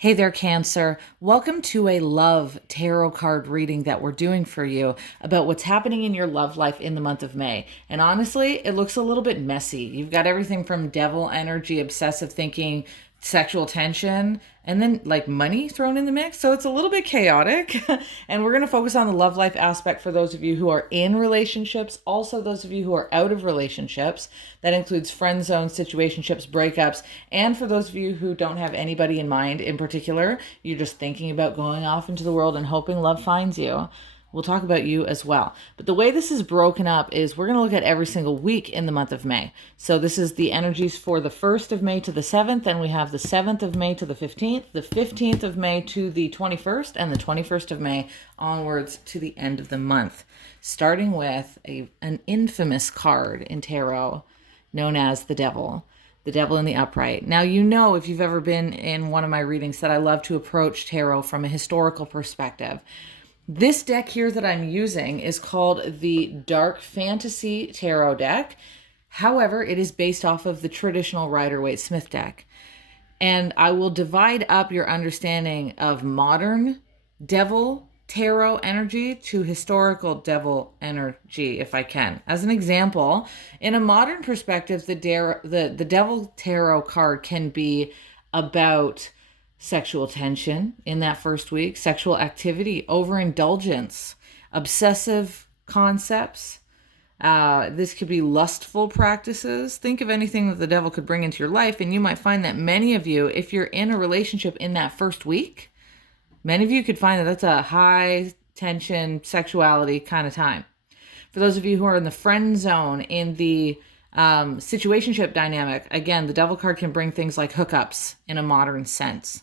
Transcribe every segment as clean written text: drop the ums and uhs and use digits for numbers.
Hey there, Cancer. Welcome to a love tarot card reading that we're doing for you about what's happening in your love life in the month of May. And honestly, it looks a little bit messy. You've got everything from devil energy, obsessive thinking, sexual tension, and then like money thrown in the mix. So it's a little bit chaotic. And we're going to focus on the love life aspect for those of you who are in relationships, also those of you who are out of relationships. That includes friend zones, situationships, breakups, and for those of you who don't have anybody in mind in particular, you're just thinking about going off into the world and hoping love finds you. We'll talk about you as well. But the way this is broken up is we're going to look at every single week in the month of May. So this is the energies for the 1st of May to the 7th, and we have the 7th of May to the 15th, the 15th of May to the 21st, and the 21st of May onwards to the end of the month. Starting with an infamous card in tarot known as the Devil. The Devil in the Upright. Now, you know, if you've ever been in one of my readings, that I love to approach tarot from a historical perspective. This deck here that I'm using is called the Dark Fantasy Tarot deck. However, it is based off of the traditional Rider-Waite-Smith deck. And I will divide up your understanding of modern devil tarot energy to historical devil energy if I can. As an example, in a modern perspective, the devil tarot card can be about sexual tension in that first week, sexual activity, overindulgence, obsessive concepts. This could be lustful practices. Think of anything that the devil could bring into your life, and you might find that many of you, if you're in a relationship in that first week, many of you could find that that's a high tension sexuality kind of time. For those of you who are in the friend zone, in the situationship dynamic, again, the devil card can bring things like hookups in a modern sense.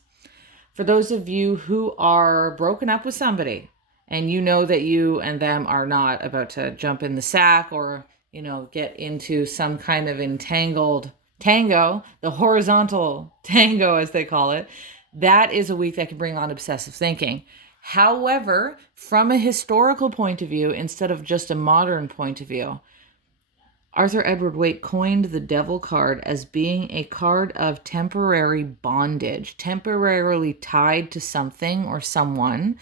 For those of you who are broken up with somebody and you know that you and them are not about to jump in the sack or, get into some kind of entangled tango, the horizontal tango as they call it, that is a week that can bring on obsessive thinking. However, from a historical point of view, instead of just a modern point of view, Arthur Edward Waite coined the Devil card as being a card of temporary bondage, temporarily tied to something or someone.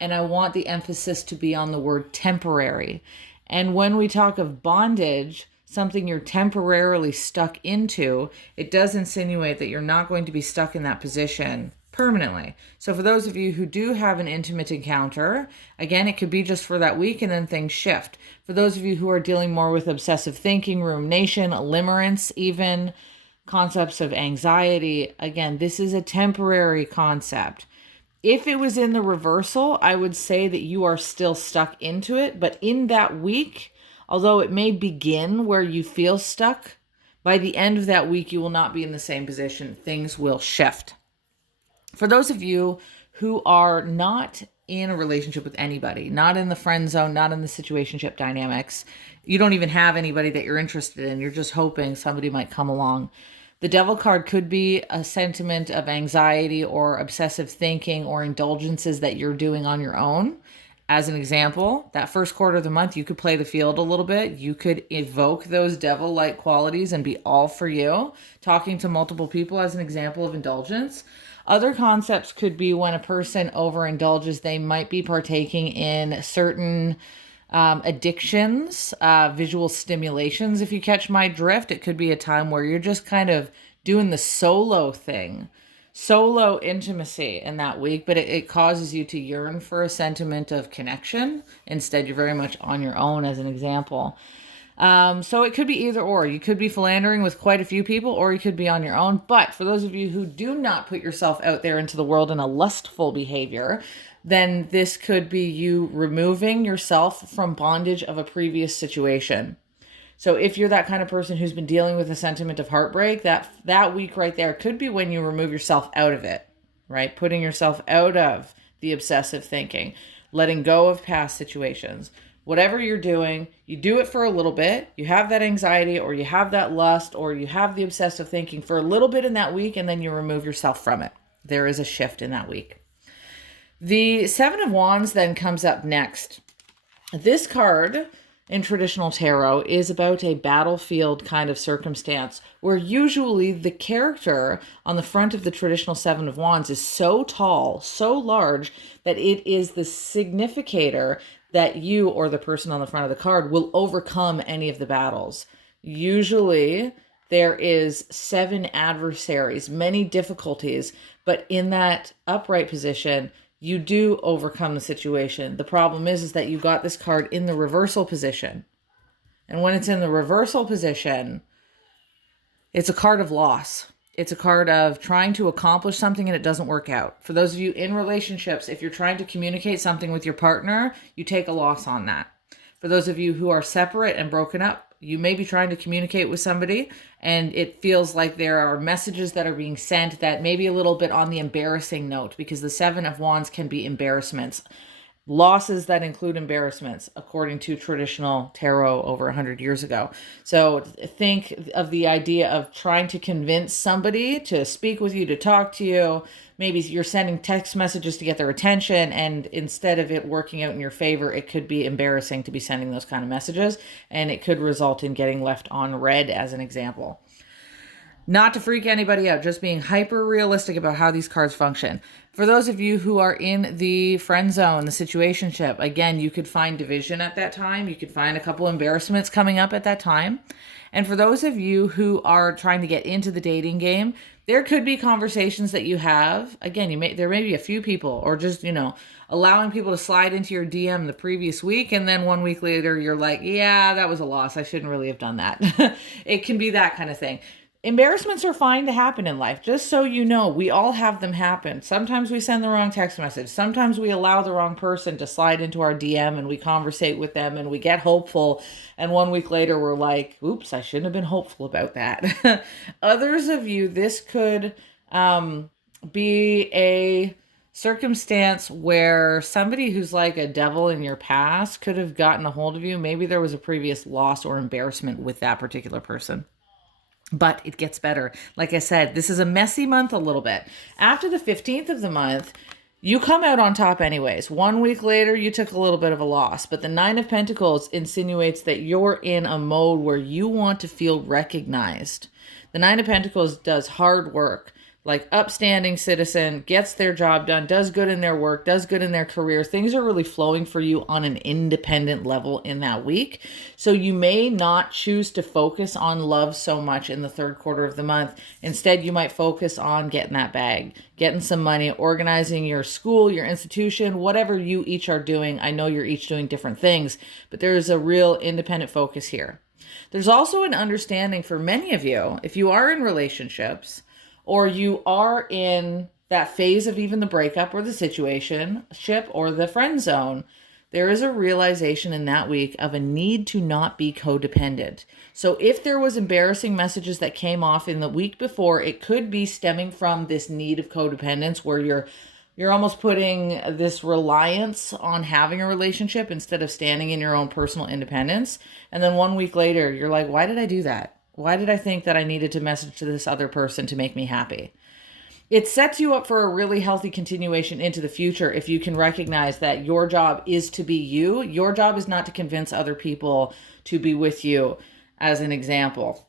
And I want the emphasis to be on the word temporary. And when we talk of bondage, something you're temporarily stuck into, it does insinuate that you're not going to be stuck in that position permanently. So for those of you who do have an intimate encounter, again, it could be just for that week and then things shift. For those of you who are dealing more with obsessive thinking, rumination, limerence, even concepts of anxiety, again, this is a temporary concept. If it was in the reversal, I would say that you are still stuck into it. But in that week, although it may begin where you feel stuck, by the end of that week, you will not be in the same position. Things will shift. For those of you who are not in a relationship with anybody, not in the friend zone, not in the situationship dynamics, you don't even have anybody that you're interested in, you're just hoping somebody might come along. The Devil card could be a sentiment of anxiety or obsessive thinking or indulgences that you're doing on your own. As an example, that first quarter of the month, you could play the field a little bit. You could evoke those devil-like qualities and be all for you, talking to multiple people as an example of indulgence. Other concepts could be when a person overindulges, they might be partaking in certain addictions, visual stimulations. If you catch my drift, it could be a time where you're just kind of doing the solo thing, solo intimacy in that week, but it causes you to yearn for a sentiment of connection. Instead, you're very much on your own, as an example. So it could be either or. You could be philandering with quite a few people, or you could be on your own. But for those of you who do not put yourself out there into the world in a lustful behavior, then this could be you removing yourself from bondage of a previous situation. So if you're that kind of person who's been dealing with a sentiment of heartbreak, that week right there could be when you remove yourself out of it, right? Putting yourself out of the obsessive thinking, letting go of past situations. Whatever you're doing, you do it for a little bit. You have that anxiety or you have that lust or you have the obsessive thinking for a little bit in that week, and then you remove yourself from it. There is a shift in that week. The Seven of Wands then comes up next. This card in traditional tarot is about a battlefield kind of circumstance where usually the character on the front of the traditional Seven of Wands is so tall, so large, that it is the significator that you or the person on the front of the card will overcome any of the battles. Usually there is 7 adversaries, many difficulties, but in that upright position, you do overcome the situation. The problem is that you got this card in the reversal position. And when it's in the reversal position, it's a card of loss. It's a card of trying to accomplish something and it doesn't work out. For those of you in relationships, if you're trying to communicate something with your partner, you take a loss on that. For those of you who are separate and broken up, you may be trying to communicate with somebody and it feels like there are messages that are being sent that may be a little bit on the embarrassing note, because the Seven of Wands can be embarrassments. Losses that include embarrassments, according to traditional tarot over 100 years ago. So think of the idea of trying to convince somebody to speak with you, to talk to you. Maybe you're sending text messages to get their attention, and instead of it working out in your favor, it could be embarrassing to be sending those kind of messages, and it could result in getting left on red, as an example. Not to freak anybody out, just being hyper realistic about how these cards function. For those of you who are in the friend zone, the situationship, again, you could find division at that time. You could find a couple embarrassments coming up at that time. And for those of you who are trying to get into the dating game, there could be conversations that you have. Again, there may be a few people, or just, allowing people to slide into your DM the previous week, and then 1 week later, you're like, yeah, that was a loss. I shouldn't really have done that. It can be that kind of thing. Embarrassments are fine to happen in life. Just so you know, we all have them happen. Sometimes we send the wrong text message. Sometimes we allow the wrong person to slide into our DM and we conversate with them and we get hopeful. And 1 week later, we're like, oops, I shouldn't have been hopeful about that. Others of you, this could be a circumstance where somebody who's like a devil in your past could have gotten a hold of you. Maybe there was a previous loss or embarrassment with that particular person. But it gets better. Like I said, this is a messy month a little bit. After the 15th of the month, you come out on top anyways. 1 week later, you took a little bit of a loss. But the Nine of Pentacles insinuates that you're in a mode where you want to feel recognized. The Nine of Pentacles does hard work. Like upstanding citizen, gets their job done, does good in their work, does good in their career. Things are really flowing for you on an independent level in that week. So you may not choose to focus on love so much in the third quarter of the month. Instead, you might focus on getting that bag, getting some money, organizing your school, your institution, whatever you each are doing. I know you're each doing different things, but there's a real independent focus here. There's also an understanding for many of you, if you are in relationships, or you are in that phase of even the breakup or the situationship or the friend zone, there is a realization in that week of a need to not be codependent. So if there was embarrassing messages that came off in the week before, it could be stemming from this need of codependence where you're almost putting this reliance on having a relationship instead of standing in your own personal independence. And then 1 week later, you're like, why did I do that? Why did I think that I needed to message to this other person to make me happy? It sets you up for a really healthy continuation into the future if you can recognize that your job is to be you. Your job is not to convince other people to be with you, as an example.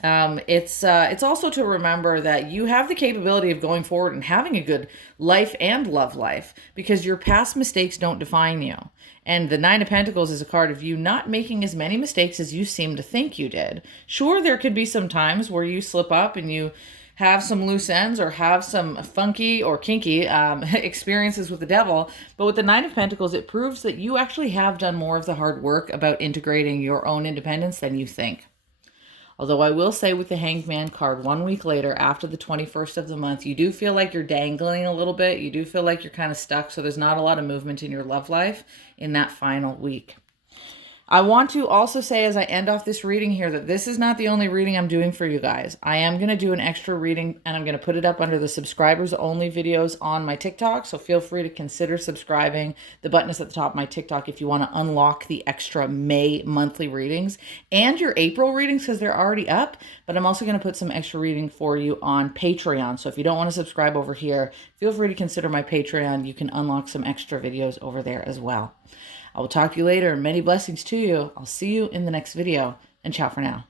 It's also to remember that you have the capability of going forward and having a good life and love life, because your past mistakes don't define you. And the Nine of Pentacles is a card of you not making as many mistakes as you seem to think you did. Sure, there could be some times where you slip up and you have some loose ends or have some funky or kinky experiences with the devil. But with the Nine of Pentacles, it proves that you actually have done more of the hard work about integrating your own independence than you think. Although I will say with the Hanged Man card, 1 week later, after the 21st of the month, you do feel like you're dangling a little bit. You do feel like you're kind of stuck. So there's not a lot of movement in your love life in that final week. I want to also say as I end off this reading here that this is not the only reading I'm doing for you guys. I am going to do an extra reading and I'm going to put it up under the subscribers only videos on my TikTok. So feel free to consider subscribing. The button is at the top of my TikTok if you want to unlock the extra May monthly readings and your April readings because they're already up. But I'm also going to put some extra reading for you on Patreon. So if you don't want to subscribe over here, feel free to consider my Patreon. You can unlock some extra videos over there as well. I will talk to you later. Many blessings to you. I'll see you in the next video, and ciao for now.